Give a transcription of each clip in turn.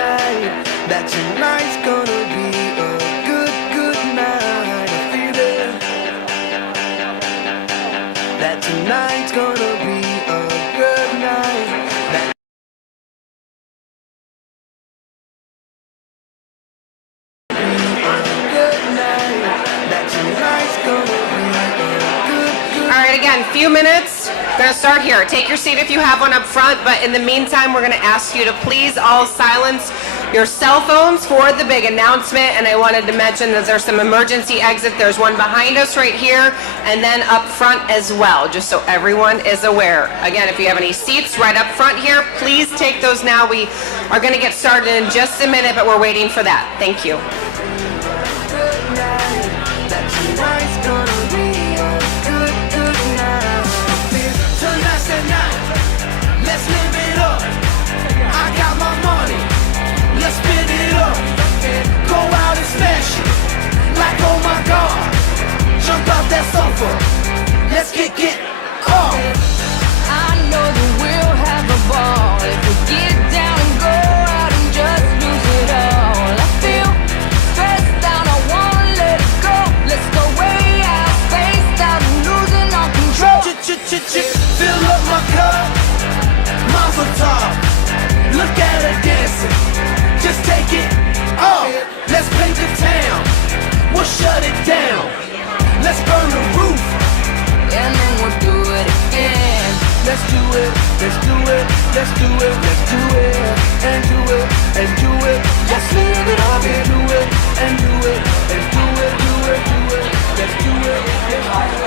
night. That tonight's gonna be a good, good night. I feel it. That tonight's gonna be a good night. That good night. That tonight's gonna be a good, good. All right, again, few minutes. Gonna start here. Take your seat if you have one up front, but in the meantime, we're gonna ask you to please all silence your cell phones for the big announcement. And I wanted to mention that there's some emergency exit. There's one behind us right here, and then up front as well, just so everyone is aware. Again, if you have any seats right up front here, please take those now. We are gonna get started in just a minute, but we're waiting for that. Thank you. That tonight's gonna be a good, good night. Tonight's the night. Let's live it up. I got my money. Let's spin it up. Go out and smash it. Like, oh my God. Jump out that sofa. Let's kick it off. I know that we'll have a ball if we get down and go out and just lose it all. I feel stressed out, I wanna let it go. Let's go way out, spaced out, and losing all control. Fill up my cup. Mazel tov. Look at her dancing. Just take it off. Let's paint the town. We'll shut it down. Let's burn the roof. And then we'll do it again. Let's do it, let's do it, let's do it, let's do it, and do it, and do it. Let's live it up and do it, and do it, and do it, do it, do it. Let's do it, let's do it.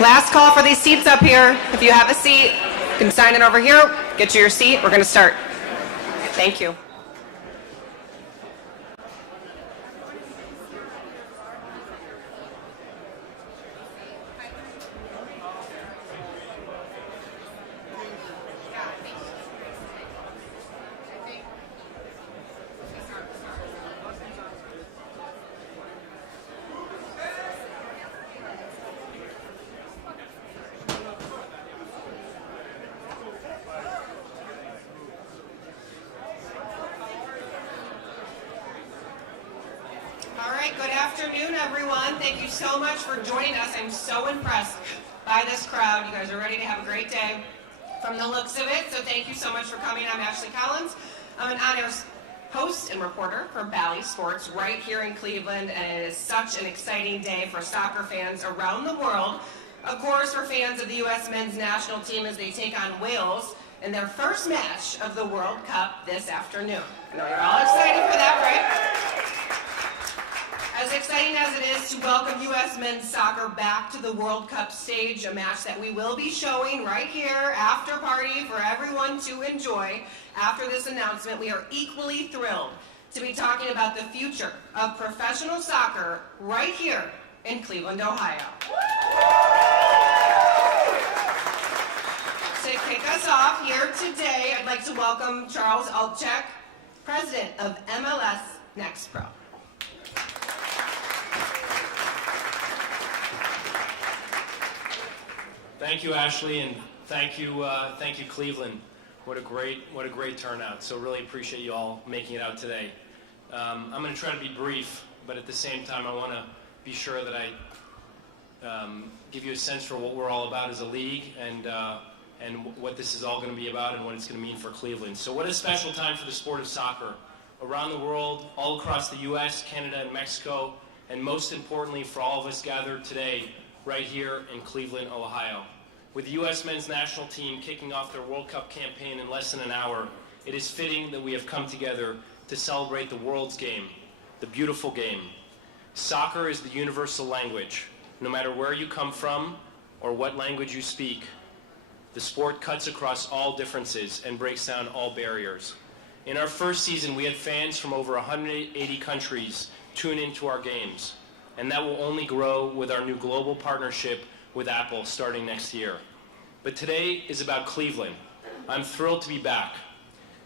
Last call for these seats up here. If you have a seat, you can sign in over here. Get to your seat. We're gonna start. Thank you. Good afternoon, everyone. Thank you so much for joining us. I'm so impressed by this crowd. You guys are ready to have a great day from the looks of it. So thank you so much for coming. I'm Ashley Collins. I'm an on-air host and reporter for Bally Sports right here in Cleveland. And it is such an exciting day for soccer fans around the world. Of course, for fans of the U.S. men's national team as they take on Wales in their first match of the World Cup this afternoon. I know you're all excited for that, right? As exciting as it is to welcome U.S. men's soccer back to the World Cup stage, a match that we will be showing right here, after party for everyone to enjoy. After this announcement, we are equally thrilled to be talking about the future of professional soccer right here in Cleveland, Ohio. To kick us off here today, I'd like to welcome Charles Altchek, president of MLS Next Pro. Thank you, Ashley, and thank you, Cleveland. What a great turnout. So really appreciate you all making it out today. I'm going to try to be brief, but at the same time, I want to be sure that I give you a sense for what we're all about as a league and what this is all going to be about and what it's going to mean for Cleveland. So what a special time for the sport of soccer around the world, all across the U.S., Canada, and Mexico, and most importantly for all of us gathered today right here in Cleveland, Ohio. With the U.S. men's national team kicking off their World Cup campaign in less than an hour, it is fitting that we have come together to celebrate the world's game, the beautiful game. Soccer is the universal language. No matter where you come from or what language you speak, the sport cuts across all differences and breaks down all barriers. In our first season, we had fans from over 180 countries tune into our games, and that will only grow with our new global partnership with Apple starting next year. But today is about Cleveland. I'm thrilled to be back.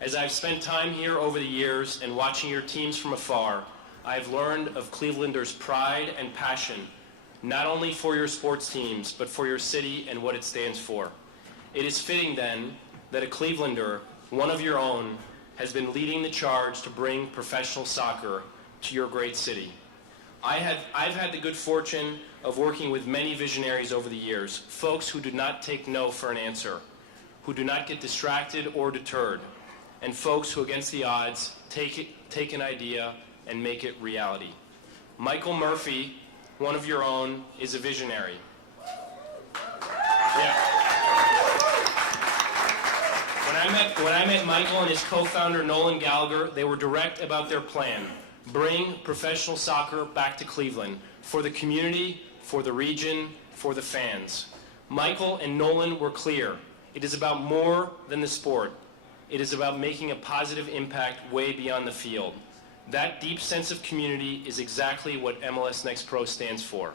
As I've spent time here over the years and watching your teams from afar, I've learned of Clevelanders' pride and passion not only for your sports teams, but for your city and what it stands for. It is fitting then that a Clevelander, one of your own, has been leading the charge to bring professional soccer to your great city. I've had the good fortune of working with many visionaries over the years, folks who do not take no for an answer, who do not get distracted or deterred, and folks who, against the odds, take an idea and make it reality. Michael Murphy, one of your own, is a visionary. Yeah. When I met Michael and his co-founder Nolan Gallagher, they were direct about their plan. Bring professional soccer back to Cleveland for the community, for the region, for the fans. Michael and Nolan were clear. It is about more than the sport. It is about making a positive impact way beyond the field. That deep sense of community is exactly what MLS Next Pro stands for.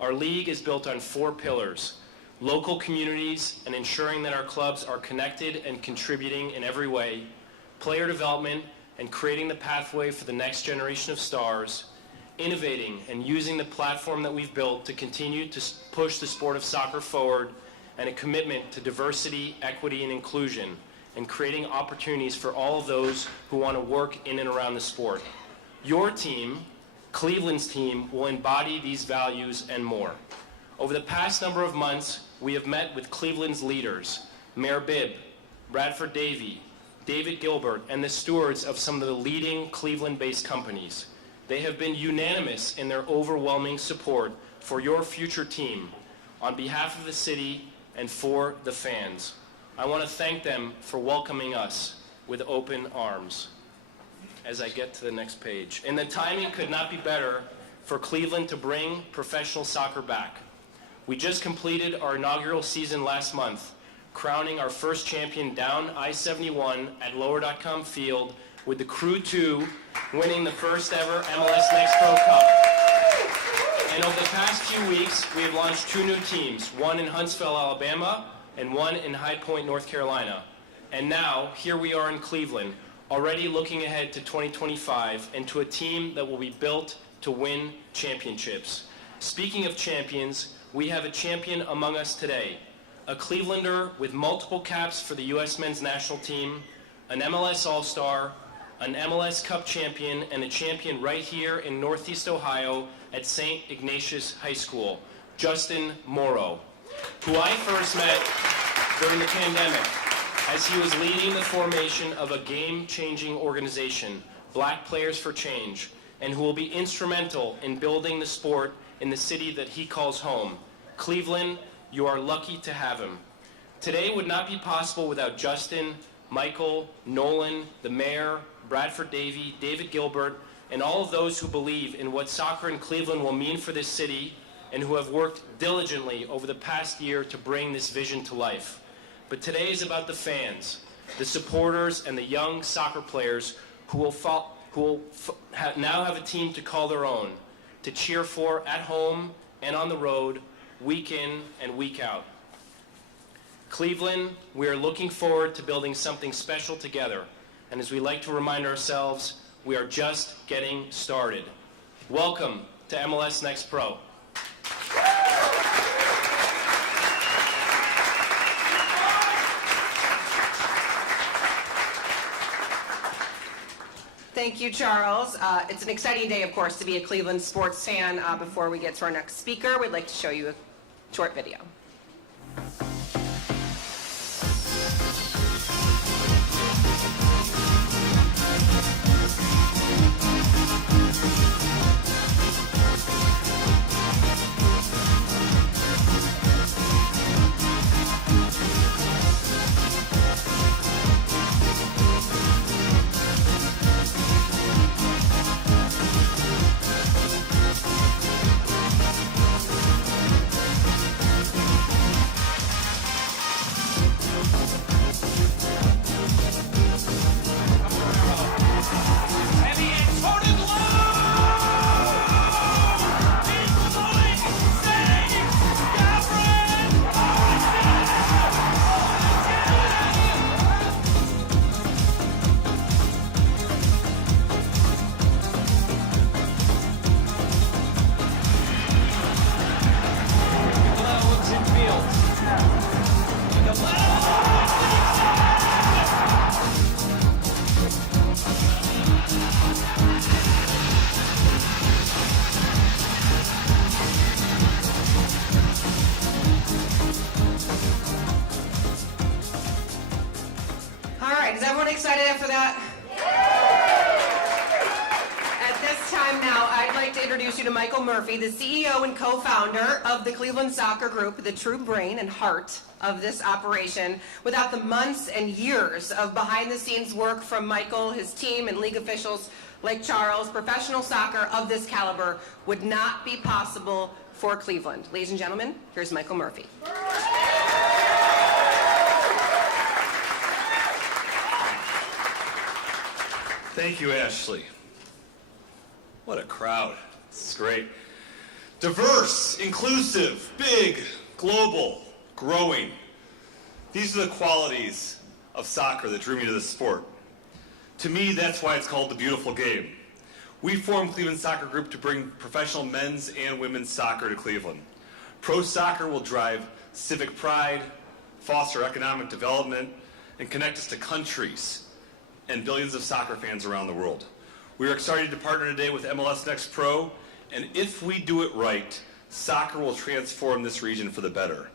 Our league is built on 4 pillars: local communities and ensuring that our clubs are connected and contributing in every way, player development and creating the pathway for the next generation of stars, innovating and using the platform that we've built to continue to push the sport of soccer forward, and a commitment to diversity, equity, and inclusion, and creating opportunities for all of those who want to work in and around the sport. Your team, Cleveland's team, will embody these values and more. Over the past number of months, we have met with Cleveland's leaders, Mayor Bibb, Bradford Davey, David Gilbert, and the stewards of some of the leading Cleveland-based companies. They have been unanimous in their overwhelming support for your future team on behalf of the city and for the fans. I want to thank them for welcoming us with open arms. As I get to the next page. And the timing could not be better for Cleveland to bring professional soccer back. We just completed our inaugural season last month, crowning our first champion down I-71 at Lower.com Field, with the Crew 2 winning the first ever MLS Next Pro Cup. And over the past few weeks, we have launched 2 new teams, one in Huntsville, Alabama, and one in High Point, North Carolina. And now, here we are in Cleveland, already looking ahead to 2025 and to a team that will be built to win championships. Speaking of champions, we have a champion among us today, a Clevelander with multiple caps for the U.S. men's national team, an MLS All-Star, an MLS Cup champion, and a champion right here in Northeast Ohio at St. Ignatius High School, Justin Morrow, who I first met during the pandemic as he was leading the formation of a game-changing organization, Black Players for Change, and who will be instrumental in building the sport in the city that he calls home. Cleveland, you are lucky to have him. Today would not be possible without Justin, Michael, Nolan, the mayor, Bradford Davey, David Gilbert, and all of those who believe in what soccer in Cleveland will mean for this city and who have worked diligently over the past year to bring this vision to life. But today is about the fans, the supporters, and the young soccer players who will now have a team to call their own, to cheer for at home and on the road, week in and week out. Cleveland, we are looking forward to building something special together. And as we like to remind ourselves, we are just getting started. Welcome to MLS Next Pro. Thank you, Charles. It's an exciting day, of course, to be a Cleveland sports fan. Before we get to our next speaker, we'd like to show you a short video. excited for that? At this time now, I'd like to introduce you to Michael Murphy, the CEO and co-founder of the Cleveland Soccer Group, the true brain and heart of this operation. Without the months and years of behind-the-scenes work from Michael, his team, and league officials like Charles, professional soccer of this caliber would not be possible for Cleveland. Ladies and gentlemen, here's Michael Murphy. Thank you, Ashley. What a crowd. This is great. Diverse, inclusive, big, global, growing. These are the qualities of soccer that drew me to this sport. To me, that's why it's called the beautiful game. We formed Cleveland Soccer Group to bring professional men's and women's soccer to Cleveland. Pro soccer will drive civic pride, foster economic development, and connect us to countries and billions of soccer fans around the world. We are excited to partner today with MLS Next Pro, and if we do it right, soccer will transform this region for the better.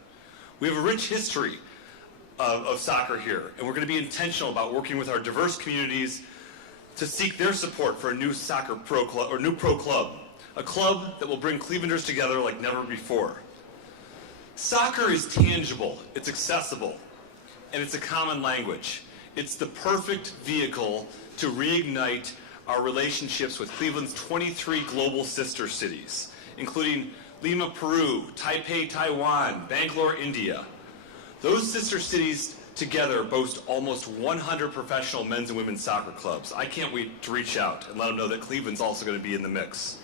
We have a rich history of soccer here, and we're going to be intentional about working with our diverse communities to seek their support for a new soccer pro club, or new pro club, a club that will bring Clevelanders together like never before. Soccer is tangible, it's accessible, and it's a common language. It's the perfect vehicle to reignite our relationships with Cleveland's 23 global sister cities, including Lima, Peru, Taipei, Taiwan, Bangalore, India. Those sister cities together boast almost 100 professional men's and women's soccer clubs. I can't wait to reach out and let them know that Cleveland's also going to be in the mix.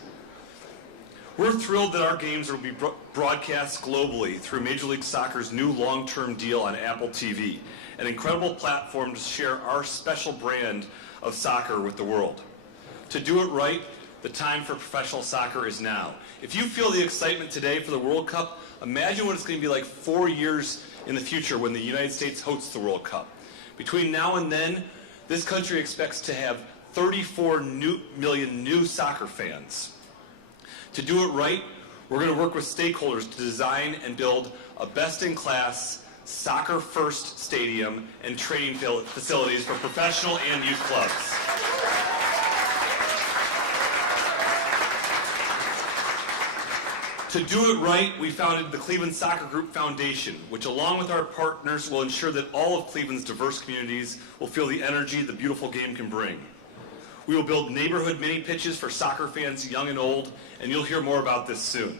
We're thrilled that our games will be broadcast globally through Major League Soccer's new long-term deal on Apple TV, an incredible platform to share our special brand of soccer with the world. To do it right, the time for professional soccer is now. If you feel the excitement today for the World Cup, imagine what it's going to be like 4 years in the future when the United States hosts the World Cup. Between now and then, this country expects to have 34 million new soccer fans. To do it right, we're going to work with stakeholders to design and build a best-in-class soccer-first stadium and training facilities for professional and youth clubs. To do it right, we founded the Cleveland Soccer Group Foundation, which along with our partners will ensure that all of Cleveland's diverse communities will feel the energy the beautiful game can bring. We will build neighborhood mini pitches for soccer fans young and old, and you'll hear more about this soon.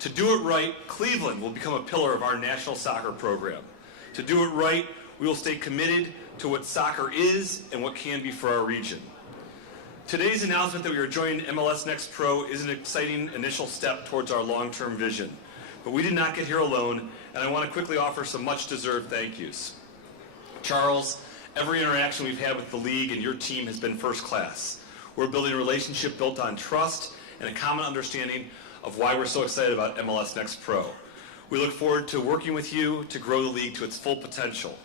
To do it right, Cleveland will become a pillar of our national soccer program. To do it right, we will stay committed to what soccer is and what can be for our region. Today's announcement that we are joining MLS Next Pro is an exciting initial step towards our long-term vision. But we did not get here alone, and I want to quickly offer some much-deserved thank yous. Charles, every interaction we've had with the league and your team has been first class. We're building a relationship built on trust and a common understanding of why we're so excited about MLS Next Pro. We look forward to working with you to grow the league to its full potential.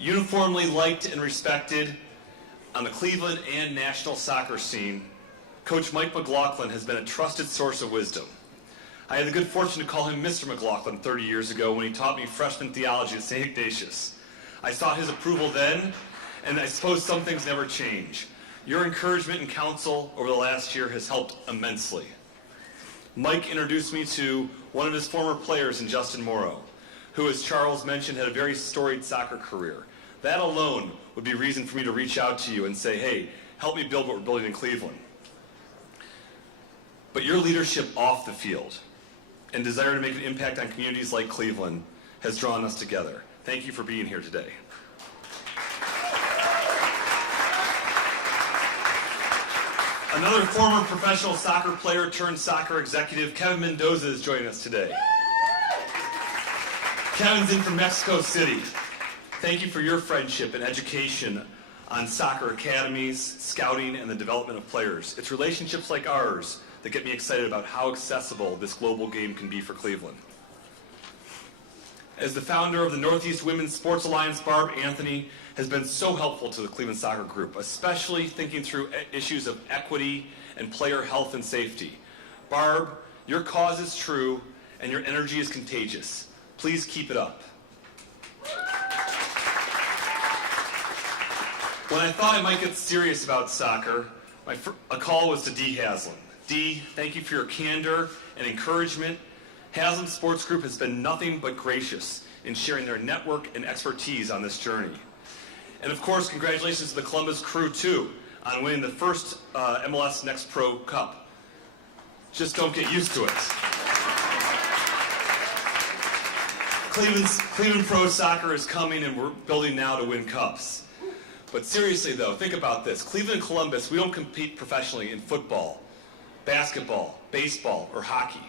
Uniformly liked and respected on the Cleveland and national soccer scene, Coach Mike McLaughlin has been a trusted source of wisdom. I had the good fortune to call him Mr. McLaughlin 30 years ago when he taught me freshman theology at St. Ignatius. I sought his approval then, and I suppose some things never change. Your encouragement and counsel over the last year has helped immensely. Mike introduced me to one of his former players in Justin Morrow, who, as Charles mentioned, had a very storied soccer career. That alone would be reason for me to reach out to you and say, hey, help me build what we're building in Cleveland. But your leadership off the field and desire to make an impact on communities like Cleveland has drawn us together. Thank you for being here today. Another former professional soccer player turned soccer executive, Kevin Mendoza, is joining us today. Kevin's in from Mexico City. Thank you for your friendship and education on soccer academies, scouting, and the development of players. It's relationships like ours that get me excited about how accessible this global game can be for Cleveland. As the founder of the Northeast Women's Sports Alliance, Barb Anthony has been so helpful to the Cleveland Soccer Group, especially thinking through issues of equity and player health and safety. Barb, your cause is true and your energy is contagious. Please keep it up. When I thought I might get serious about soccer, a call was to Dee Haslam. Dee, thank you for your candor and encouragement. Haslam Sports Group has been nothing but gracious in sharing their network and expertise on this journey. And of course, congratulations to the Columbus crew too on winning the first MLS Next Pro Cup. Just don't get used to it. Cleveland Pro Soccer is coming, and we're building now to win cups. But seriously though, think about this. Cleveland and Columbus, we don't compete professionally in football, basketball, baseball, or hockey.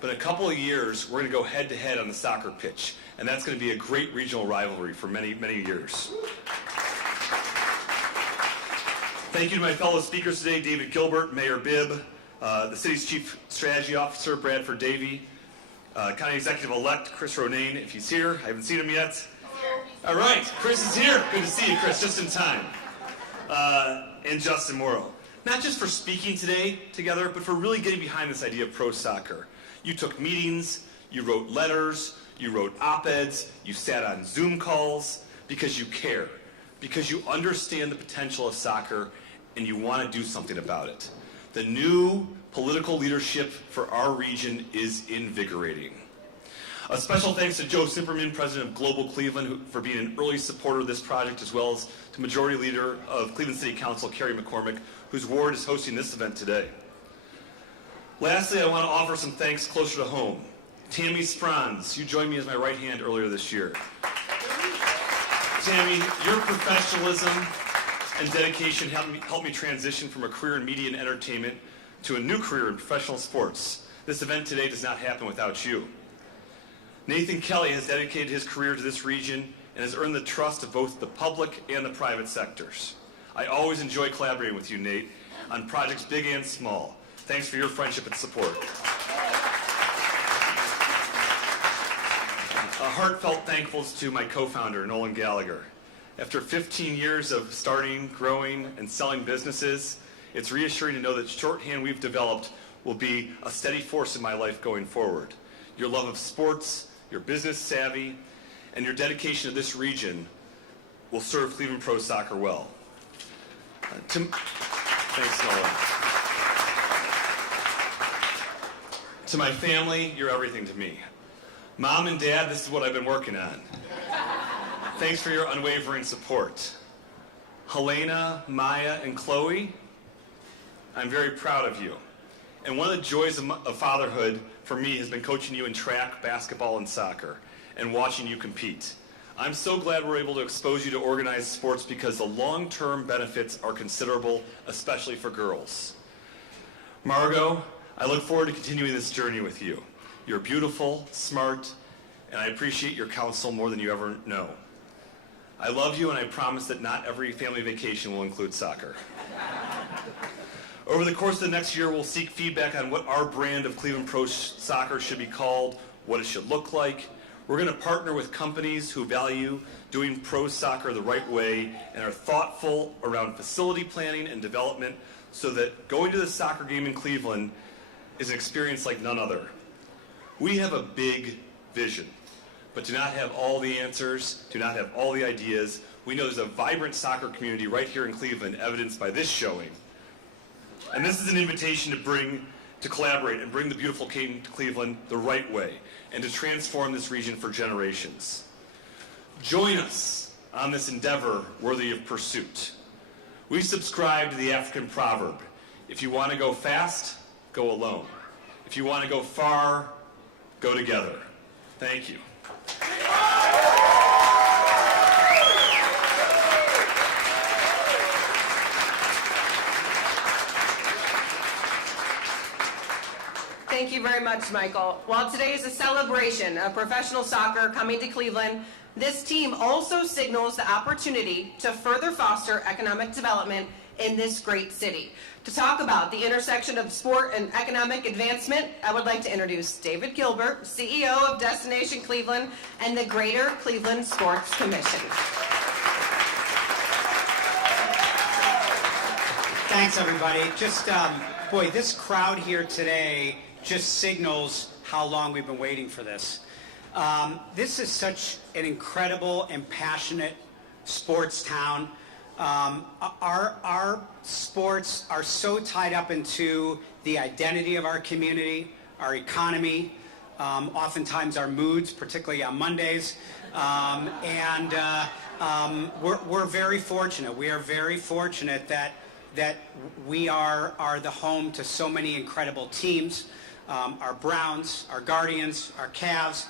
But in a couple of years, we're going to go head-to-head on the soccer pitch, and that's going to be a great regional rivalry for many, many years. Thank you to my fellow speakers today, David Gilbert, Mayor Bibb, the city's Chief Strategy Officer, Bradford Davey, County Executive-elect Chris Ronayne, if he's here. I haven't seen him yet. All right, Chris is here. Good to see you, Chris, just in time. And Justin Morrow. Not just for speaking today together, but for really getting behind this idea of pro soccer. You took meetings, you wrote letters, you wrote op-eds, you sat on Zoom calls because you care, because you understand the potential of soccer and you want to do something about it. The new political leadership for our region is invigorating. A special thanks to Joe Simperman, President of Global Cleveland, for being an early supporter of this project, as well as to Majority Leader of Cleveland City Council, Carrie McCormick, whose ward is hosting this event today. Lastly, I want to offer some thanks closer to home. Tammy Sprons, you joined me as my right hand earlier this year. Tammy, your professionalism and dedication helped me transition from a career in media and entertainment to a new career in professional sports. This event today does not happen without you. Nathan Kelly has dedicated his career to this region and has earned the trust of both the public and the private sectors. I always enjoy collaborating with you, Nate, on projects big and small. Thanks for your friendship and support. A heartfelt thankfuls to my co-founder, Nolan Gallagher. After 15 years of starting, growing, and selling businesses, it's reassuring to know that shorthand we've developed will be a steady force in my life going forward. Your love of sports, your business savvy, and your dedication to this region will serve Cleveland Pro Soccer well. Thanks, Nolan. To my family, you're everything to me. Mom and Dad, this is what I've been working on. Thanks for your unwavering support. Helena, Maya, and Chloe, I'm very proud of you. And one of the joys of fatherhood for me has been coaching you in track, basketball, and soccer, and watching you compete. I'm so glad we're able to expose you to organized sports because the long-term benefits are considerable, especially for girls. Margot, I look forward to continuing this journey with you. You're beautiful, smart, and I appreciate your counsel more than you ever know. I love you, and I promise that not every family vacation will include soccer. Over the course of the next year, we'll seek feedback on what our brand of Cleveland Pro Soccer should be called, what it should look like. We're going to partner with companies who value doing pro soccer the right way and are thoughtful around facility planning and development so that going to the soccer game in Cleveland is an experience like none other. We have a big vision, but do not have all the answers, do not have all the ideas. We know there's a vibrant soccer community right here in Cleveland, evidenced by this showing. And this is an invitation to collaborate and bring the beautiful game to Cleveland the right way and to transform this region for generations. Join us on this endeavor worthy of pursuit. We subscribe to the African proverb, if you want to go fast, go alone. If you want to go far, go together. Thank you. Thank you very much, Michael. While today is a celebration of professional soccer coming to Cleveland, this team also signals the opportunity to further foster economic development in this great city. To talk about the intersection of sport and economic advancement, I would like to introduce David Gilbert, CEO of Destination Cleveland and the Greater Cleveland Sports Commission. Thanks, everybody. Just, boy, this crowd here today just signals how long we've been waiting for this. This is such an incredible and passionate sports town. Our sports are so tied up into the identity of our community, our economy, oftentimes our moods, particularly on Mondays. We're very fortunate. We are very fortunate that we are the home to so many incredible teams. Our Browns, our Guardians, our Cavs.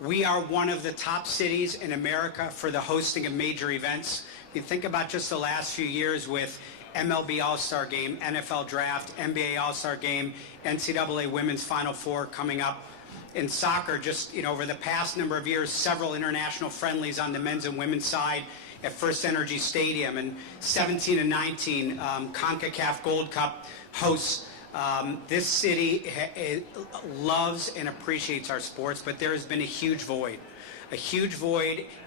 We are one of the top cities in America for the hosting of major events. You think about just the last few years with MLB All-Star Game, NFL Draft, NBA All-Star Game, NCAA Women's Final Four coming up. In soccer, just over the past number of years, several international friendlies on the men's and women's side at First Energy Stadium, and 17 and 19 CONCACAF Gold Cup hosts. This city loves and appreciates our sports, but there has been a huge void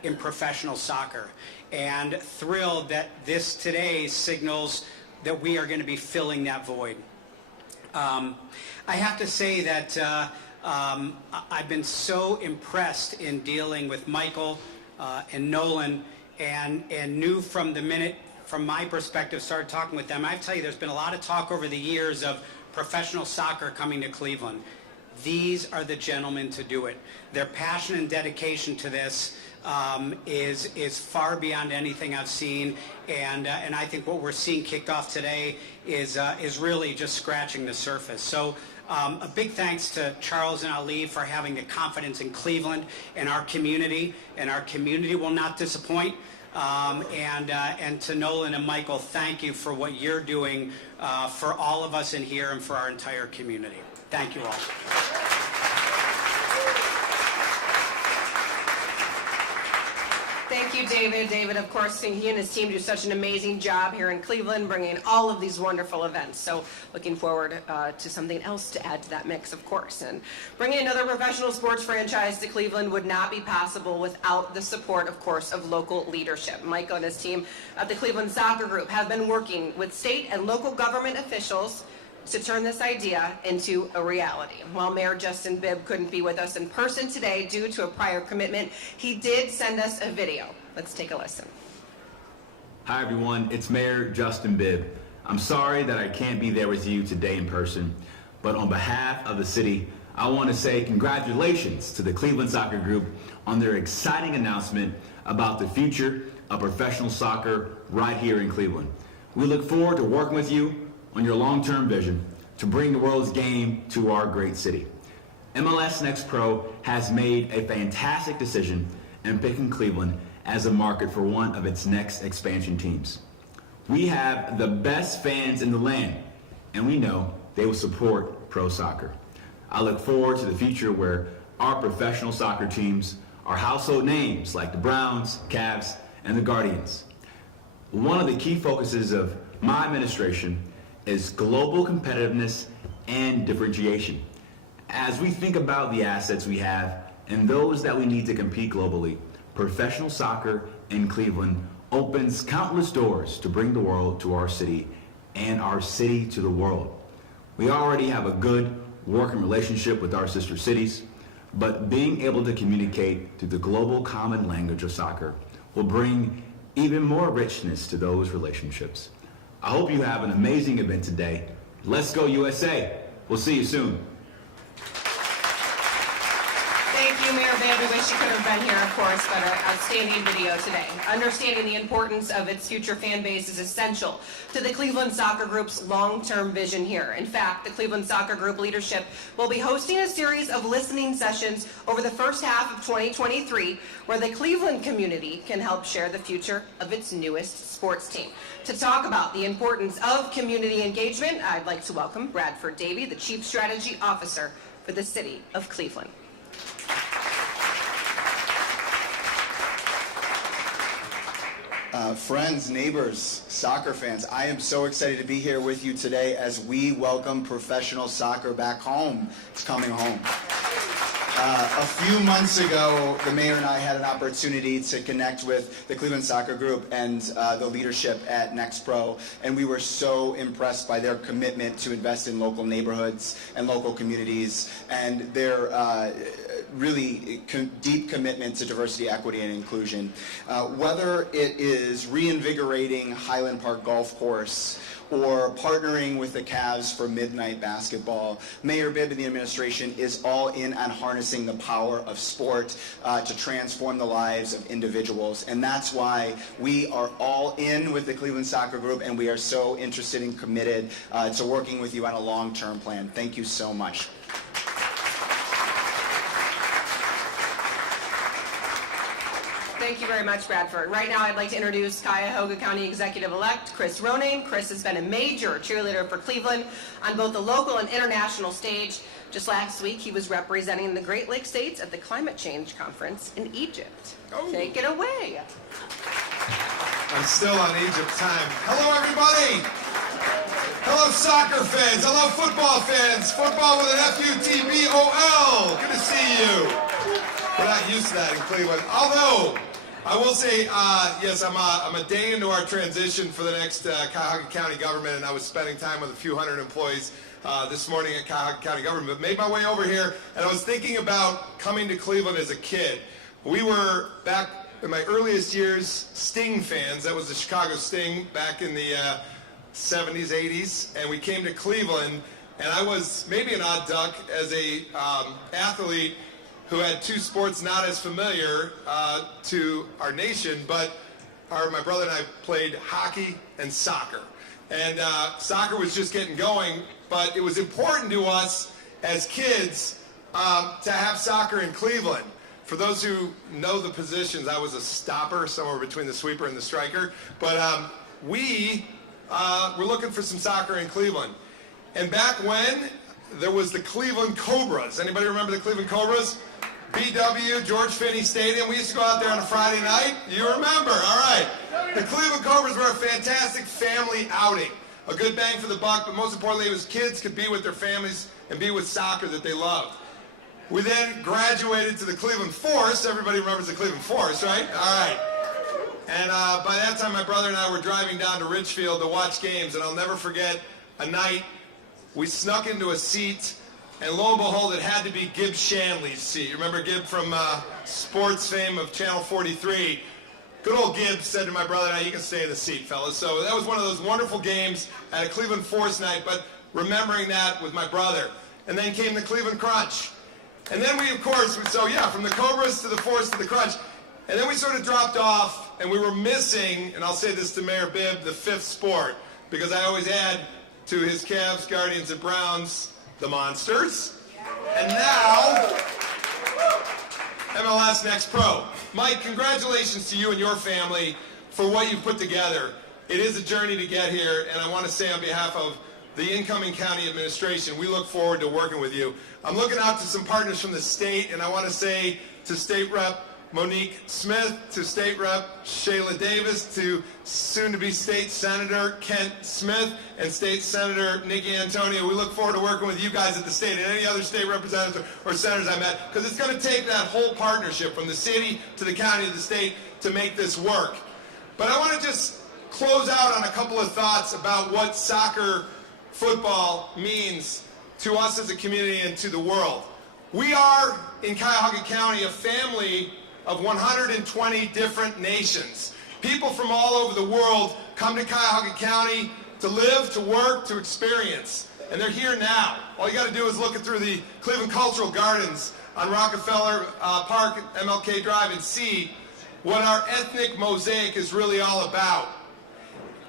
in professional soccer. And thrilled that this today signals that we are going to be filling that void. I have to say that I've been so impressed in dealing with Michael and Nolan, and knew from the minute, from my perspective, started talking with them. I tell you, there's been a lot of talk over the years of professional soccer coming to Cleveland. These are the gentlemen to do it. Their passion and dedication to this is far beyond anything I've seen, and I think what we're seeing kicked off today is really just scratching the surface. So a big thanks to Charles and Ali for having the confidence in Cleveland and our community will not disappoint. And to Nolan and Michael, thank you for what you're doing for all of us in here and for our entire community. Thank you all. Thank you, David. David, of course, he and his team do such an amazing job here in Cleveland, bringing all of these wonderful events. So looking forward to something else to add to that mix, of course. And bringing another professional sports franchise to Cleveland would not be possible without the support, of course, of local leadership. Michael and his team at the Cleveland Soccer Group have been working with state and local government officials to turn this idea into a reality. While Mayor Justin Bibb couldn't be with us in person today due to a prior commitment, he did send us a video. Let's take a listen. Hi everyone, it's Mayor Justin Bibb. I'm sorry that I can't be there with you today in person, but on behalf of the city, I want to say congratulations to the Cleveland Soccer Group on their exciting announcement about the future of professional soccer right here in Cleveland. We look forward to working with you on your long-term vision to bring the world's game to our great city. MLS Next Pro has made a fantastic decision in picking Cleveland as a market for one of its next expansion teams. We have the best fans in the land, and we know they will support pro soccer. I look forward to the future where our professional soccer teams are household names like the Browns, Cavs, and the Guardians. One of the key focuses of my administration is global competitiveness and differentiation. As we think about the assets we have and those that we need to compete globally, professional soccer in Cleveland opens countless doors to bring the world to our city and our city to the world. We already have a good working relationship with our sister cities, but being able to communicate through the global common language of soccer will bring even more richness to those relationships. I hope you have an amazing event today. Let's go USA. We'll see you soon. Thank you, Mayor Bibb. We wish you could have been here, of course, but an outstanding video today. Understanding the importance of its future fan base is essential to the Cleveland Soccer Group's long-term vision here. In fact, the Cleveland Soccer Group leadership will be hosting a series of listening sessions over the first half of 2023, where the Cleveland community can help share the future of its newest sports team. To talk about the importance of community engagement, I'd like to welcome Bradford Davey, the Chief Strategy Officer for the City of Cleveland. Friends, neighbors, soccer fans, I am so excited to be here with you today as we welcome professional soccer back home. It's coming home. A few months ago, the mayor and I had an opportunity to connect with the Cleveland Soccer Group and the leadership at Next Pro, and we were so impressed by their commitment to invest in local neighborhoods and local communities, and their really deep commitment to diversity, equity, and inclusion. Whether it is reinvigorating Highland Park Golf Course or partnering with the Cavs for midnight basketball, Mayor Bibb and the administration is all in on harnessing the power of sport to transform the lives of individuals. And that's why we are all in with the Cleveland Soccer Group, and we are so interested and committed to working with you on a long-term plan. Thank you so much. Thank you very much, Bradford. Right now, I'd like to introduce Cuyahoga County Executive-elect Chris Ronayne. Chris has been a major cheerleader for Cleveland on both the local and international stage. Just last week, he was representing the Great Lakes states at the Climate Change Conference in Egypt. Oh. Take it away. I'm still on Egypt time. Hello, everybody. Hello, soccer fans. Hello, football fans. Football with an F-U-T-B-O-L. Good to see you. We're not used to that in Cleveland. Although, I will say, yes, I'm a day into our transition for the next Cuyahoga County government, and I was spending time with a few hundred employees this morning at Cuyahoga County government, but made my way over here, and I was thinking about coming to Cleveland as a kid. We were, back in my earliest years, Sting fans. That was the Chicago Sting back in the 70s, 80s, and we came to Cleveland, and I was maybe an odd duck as a athlete who had two sports not as familiar to our nation, but my brother and I played hockey and soccer. And soccer was just getting going, but it was important to us as kids to have soccer in Cleveland. For those who know the positions, I was a stopper, somewhere between the sweeper and the striker, but we were looking for some soccer in Cleveland. And back when, there was the Cleveland Cobras. Anybody remember the Cleveland Cobras? BW, George Finney Stadium. We used to go out there on a Friday night. You remember, all right. The Cleveland Cobras were a fantastic family outing. A good bang for the buck, but most importantly, it was kids could be with their families and be with soccer that they loved. We then graduated to the Cleveland Force. Everybody remembers the Cleveland Force, right? All right. And by that time, my brother and I were driving down to Richfield to watch games, and I'll never forget a night we snuck into a seat, and lo and behold, it had to be Gib Shanley's seat. You remember Gib from sports fame of Channel 43? Good old Gib said to my brother and I, "You can stay in the seat, fellas." So that was one of those wonderful games at a Cleveland Force night, but remembering that with my brother. And then came the Cleveland Crunch. And then we, of course, so yeah, from the Cobras to the Force to the Crunch. And then we sort of dropped off, and we were missing, and I'll say this to Mayor Bibb, the fifth sport, because I always add to his Cavs, Guardians, and Browns, the Monsters. And now, MLS Next Pro. Mike, congratulations to you and your family for what you've put together. It is a journey to get here, and I want to say on behalf of the incoming county administration, we look forward to working with you. I'm looking out to some partners from the state, and I want to say to State Rep Monique Smith, to State Rep Shayla Davis, to soon-to-be State Senator Kent Smith, and State Senator Nikki Antonio. We look forward to working with you guys at the state and any other state representatives or senators I met, because it's going to take that whole partnership from the city to the county to the state to make this work. But I want to just close out on a couple of thoughts about what soccer football means to us as a community and to the world. We are, in Cuyahoga County, a family of 120 different nations. People from all over the world come to Cuyahoga County to live, to work, to experience. And they're here now. All you got to do is look through the Cleveland Cultural Gardens on Rockefeller Park, MLK Drive, and see what our ethnic mosaic is really all about.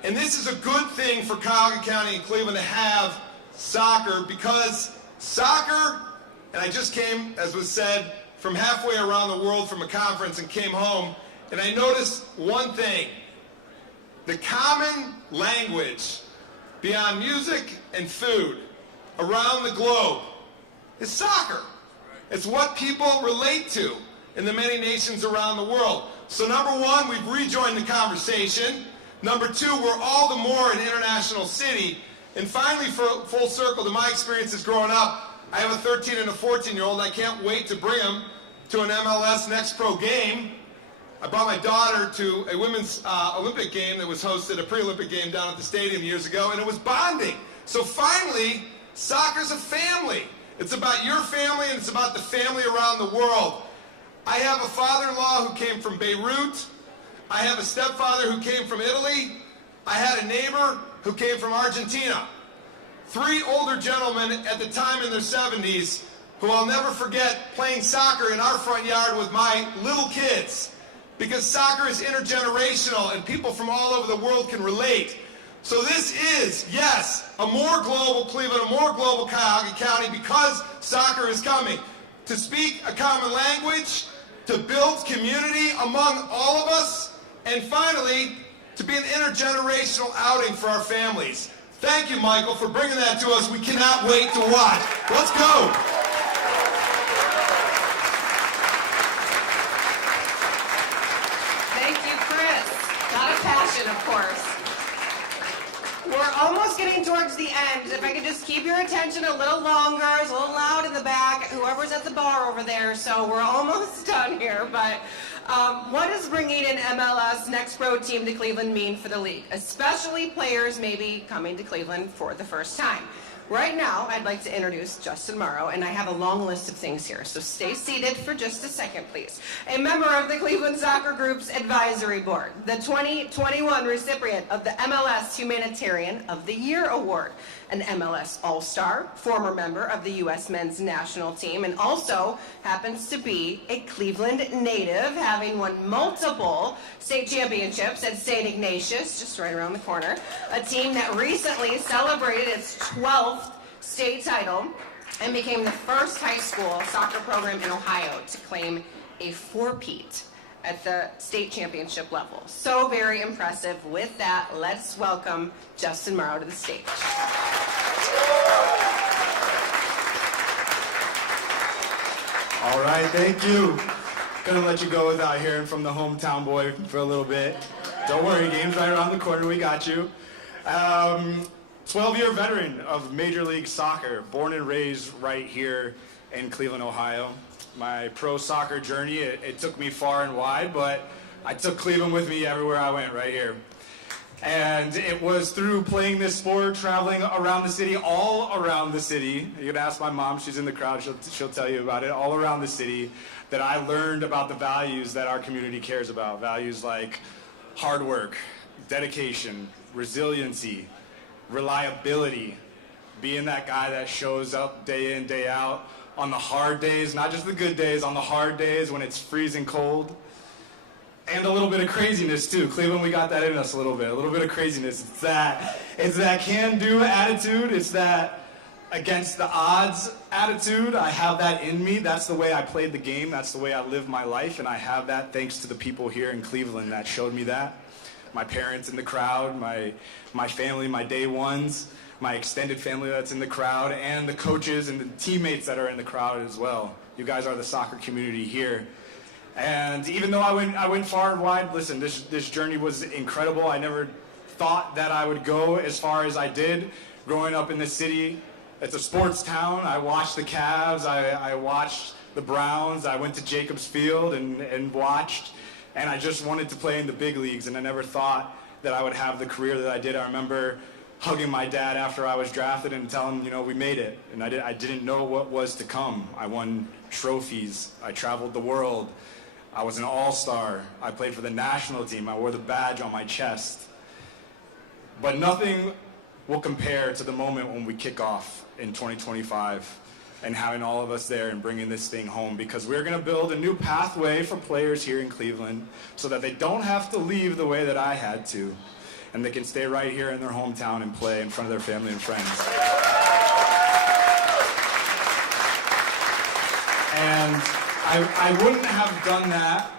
And this is a good thing for Cuyahoga County and Cleveland to have soccer, because soccer, and I just came, as was said, from halfway around the world from a conference and came home, and I noticed one thing. The common language beyond music and food around the globe is soccer. It's what people relate to in the many nations around the world. So number one, we've rejoined the conversation. Number two, we're all the more an international city. And finally, for full circle to my experiences growing up, I have a 13 and a 14-year-old. I can't wait to bring them to an MLS Next Pro game. I brought my daughter to a women's Olympic game that was hosted, a pre-Olympic game down at the stadium years ago, and it was bonding. So finally, soccer's a family. It's about your family, and it's about the family around the world. I have a father-in-law who came from Beirut. I have a stepfather who came from Italy. I had a neighbor who came from Argentina. 3 older gentlemen at the time in their 70s who I'll never forget playing soccer in our front yard with my little kids. Because soccer is intergenerational and people from all over the world can relate. So this is, yes, a more global Cleveland, a more global Cuyahoga County because soccer is coming. To speak a common language, to build community among all of us, and finally, to be an intergenerational outing for our families. Thank you, Michael, for bringing that to us. We cannot wait to watch. Let's go. Thank you, Chris. A lot of passion, of course. We're almost getting towards the end. If I could just keep your attention a little longer. It's a little loud in the back. Whoever's at the bar over there, so we're almost done here. But what does bringing an MLS Next Pro team to Cleveland mean for the league, especially players maybe coming to Cleveland for the first time? Right now, I'd like to introduce Justin Morrow, and I have a long list of things here, so stay seated for just a second, please. A member of the Cleveland Soccer Group's Advisory Board, the 2021 recipient of the MLS Humanitarian of the Year Award, an MLS All-Star, former member of the U.S. men's national team, and also happens to be a Cleveland native, having won multiple state championships at St. Ignatius, just right around the corner, a team that recently celebrated its 12th state title and became the first high school soccer program in Ohio to claim a four-peat at the state championship level. So very impressive. With that, let's welcome Justin Morrow to the stage. All right, thank you. Gonna let you go without hearing from the hometown boy for a little bit. Don't worry, game's right around the corner, we got you. 12-year veteran of Major League Soccer, born and raised right here in Cleveland, Ohio. My pro soccer journey, it took me far and wide, but I took Cleveland with me everywhere I went right here. And it was through playing this sport, traveling around the city, all around the city. You can ask my mom, she's in the crowd, she'll tell you about it, all around the city, that I learned about the values that our community cares about. Values like hard work, dedication, resiliency, reliability, being that guy that shows up day in, day out on the hard days, not just the good days, on the hard days when it's freezing cold. And a little bit of craziness too. Cleveland, we got that in us a little bit of craziness. It's that can-do attitude. It's that against the odds attitude. I have that in me. That's the way I played the game. That's the way I live my life. And I have that thanks to the people here in Cleveland that showed me that. My parents in the crowd, my family, my day ones, my extended family that's in the crowd, and the coaches and the teammates that are in the crowd as well. You guys are the soccer community here. And even though I went far and wide, listen, this journey was incredible. I never thought that I would go as far as I did growing up in this city. It's a sports town. I watched the Cavs. I watched the Browns. I went to Jacobs Field and watched. And I just wanted to play in the big leagues. And I never thought that I would have the career that I did. I remember hugging my dad after I was drafted and telling him, you know, we made it. And I didn't know what was to come. I won trophies. I traveled the world. I was an all-star. I played for the national team. I wore the badge on my chest. But nothing will compare to the moment when we kick off in 2025 and having all of us there and bringing this thing home, because we're going to build a new pathway for players here in Cleveland so that they don't have to leave the way that I had to, and they can stay right here in their hometown and play in front of their family and friends. And I wouldn't have done that.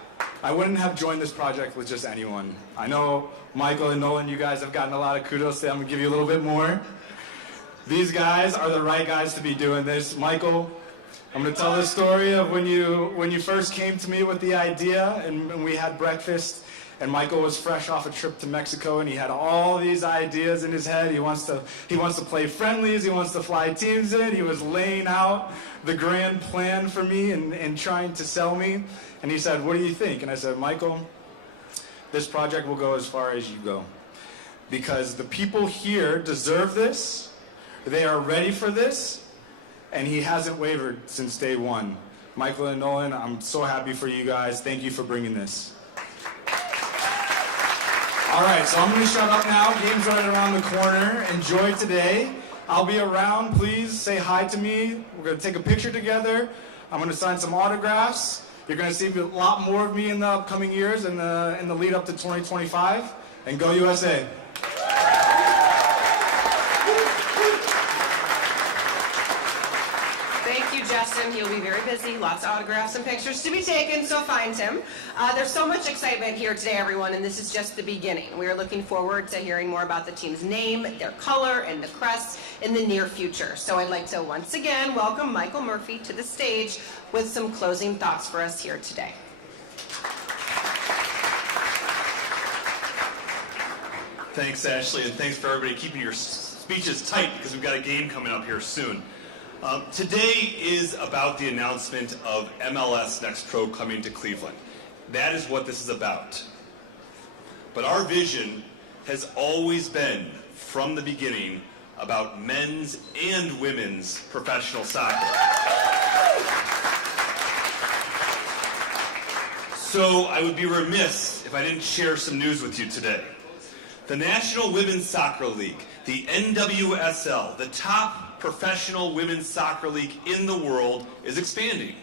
I wouldn't have joined this project with just anyone. I know Michael and Nolan, you guys have gotten a lot of kudos today. I'm gonna give you a little bit more. These guys are the right guys to be doing this. Michael, I'm gonna tell the story of when you first came to me with the idea and we had breakfast And Michael was fresh off a trip to Mexico, and he had all these ideas in his head. He wants to play friendlies. He wants to fly teams in. He was laying out the grand plan for me and trying to sell me. And he said, "What do you think?" And I said, "Michael, this project will go as far as you go. Because the people here deserve this. They are ready for this. And he hasn't wavered since day one." Michael and Nolan, I'm so happy for you guys. Thank you for bringing this. All right, so I'm going to shut up now. Game's right around the corner. Enjoy today. I'll be around. Please say hi to me. We're going to take a picture together. I'm going to sign some autographs. You're going to see a lot more of me in the upcoming years in the lead up to 2025. And go USA. Thank you, Justin. He'll be very busy. Lots of autographs and pictures to be taken, so find him. There's so much excitement here today, everyone, and this is just the beginning. We are looking forward to hearing more about the team's name, their color, and the crest in the near future. So I'd like to once again welcome Michael Murphy to the stage with some closing thoughts for us here today. Thanks, Ashley, and thanks for everybody keeping your speeches tight because we've got a game coming up here soon. Today is about the announcement of MLS Next Pro coming to Cleveland. That is what this is about. But our vision has always been, from the beginning, about men's and women's professional soccer. So I would be remiss if I didn't share some news with you today. The National Women's Soccer League, the NWSL, the top professional women's soccer league in the world, is expanding.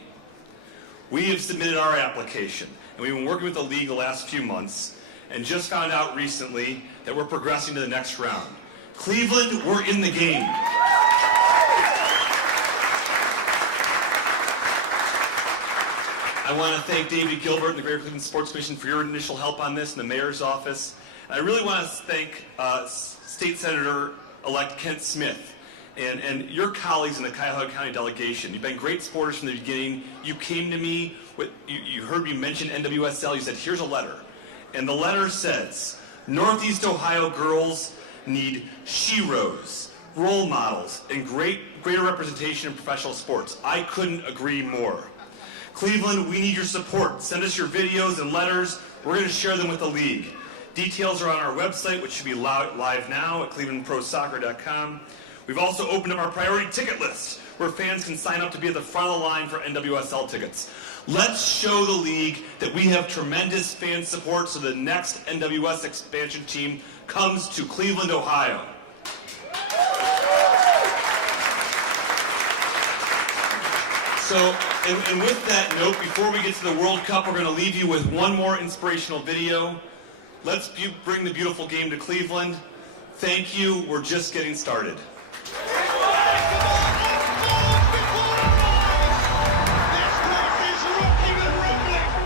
We have submitted our application, and we've been working with the league the last few months, and just found out recently that we're progressing to the next round. Cleveland, we're in the game. I want to thank David Gilbert and the Greater Cleveland Sports Commission for your initial help on this, and the mayor's office. And I really want to thank State Senator-elect Kent Smith and your colleagues in the Cuyahoga County delegation. You've been great supporters from the beginning. You came to me, you heard me mention NWSL, you said, here's a letter. And the letter says, Northeast Ohio girls need sheroes, role models, and greater representation in professional sports. I couldn't agree more. Cleveland, we need your support. Send us your videos and letters. We're going to share them with the league. Details are on our website, which should be live now at clevelandprosoccer.com. We've also opened up our priority ticket list, where fans can sign up to be at the front of the line for NWSL tickets. Let's show the league that we have tremendous fan support so the next NWS expansion team comes to Cleveland, Ohio. So, and with that note, before we get to the World Cup, we're going to leave you with one more inspirational video. Let's bring the beautiful game to Cleveland. Thank you. We're just getting started.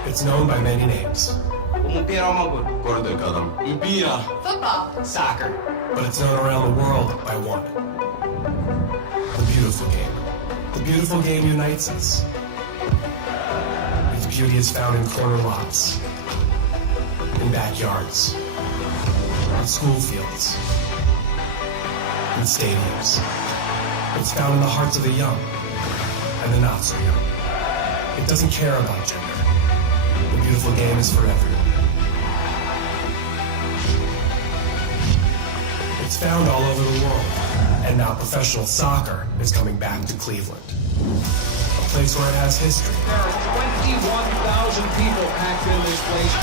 It's known by many names. Football. Soccer. But it's known around the world by one. The beautiful game. The beautiful game unites us. Its beauty is found in corner lots, in backyards, in school fields, in stadiums. It's found in the hearts of the young and the not so young. It doesn't care about gender. The beautiful game is for everyone. It's found all over the world, and now professional soccer is coming back to Cleveland, a place where it has history. There are 21,000 people packed in this place.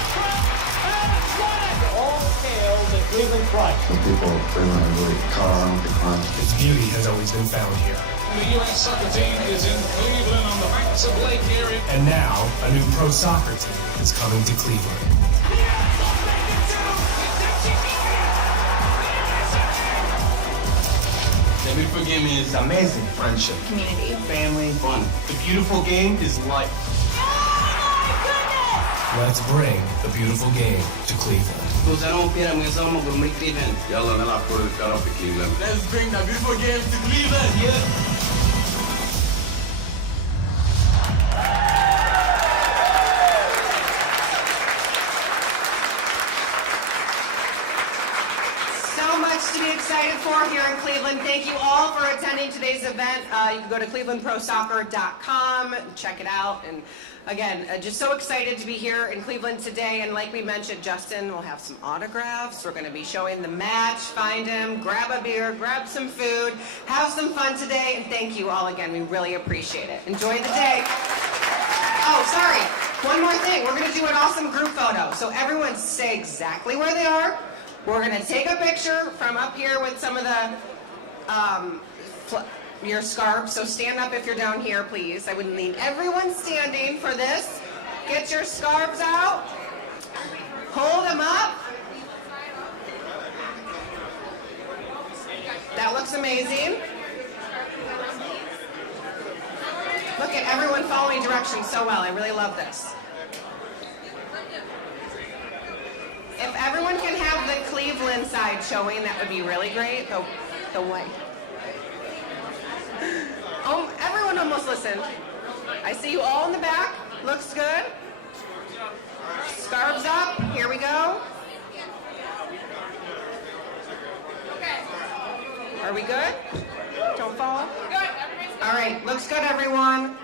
All hail the Cleveland Pride. The people of Cleveland are really caught on with the crime. Its beauty has always been found here. The U.S. soccer team is in Cleveland on the banks of Lake Erie. And now, a new pro soccer team is coming to Cleveland. The beautiful game is amazing. Friendship, Community. family, fun. The beautiful game is life. Let's bring the beautiful game to Cleveland. Let's bring the beautiful game to Cleveland. Yeah. Cleveland. Thank you all for attending today's event. You can go to clevelandprosoccer.com, check it out. And again, just so excited to be here in Cleveland today. And like we mentioned, Justin will have some autographs. We're going to be showing the match. Find him, grab a beer, grab some food, have some fun today. And thank you all again. We really appreciate it. Enjoy the day. Oh, sorry. One more thing. We're going to do an awesome group photo. So everyone stay exactly where they are. We're going to take a picture from up here with some of the your scarves. So stand up if you're down here, please. I would need everyone standing for this. Get your scarves out. Hold them up. That looks amazing. Look at everyone following directions so well. I really love this. If everyone can have the Cleveland side showing, that would be really great. The white. Oh, everyone almost listened. I see you all in the back. Looks good. Scarves up. Here we go. Are we good? Don't fall? Good. All right. Looks good, everyone.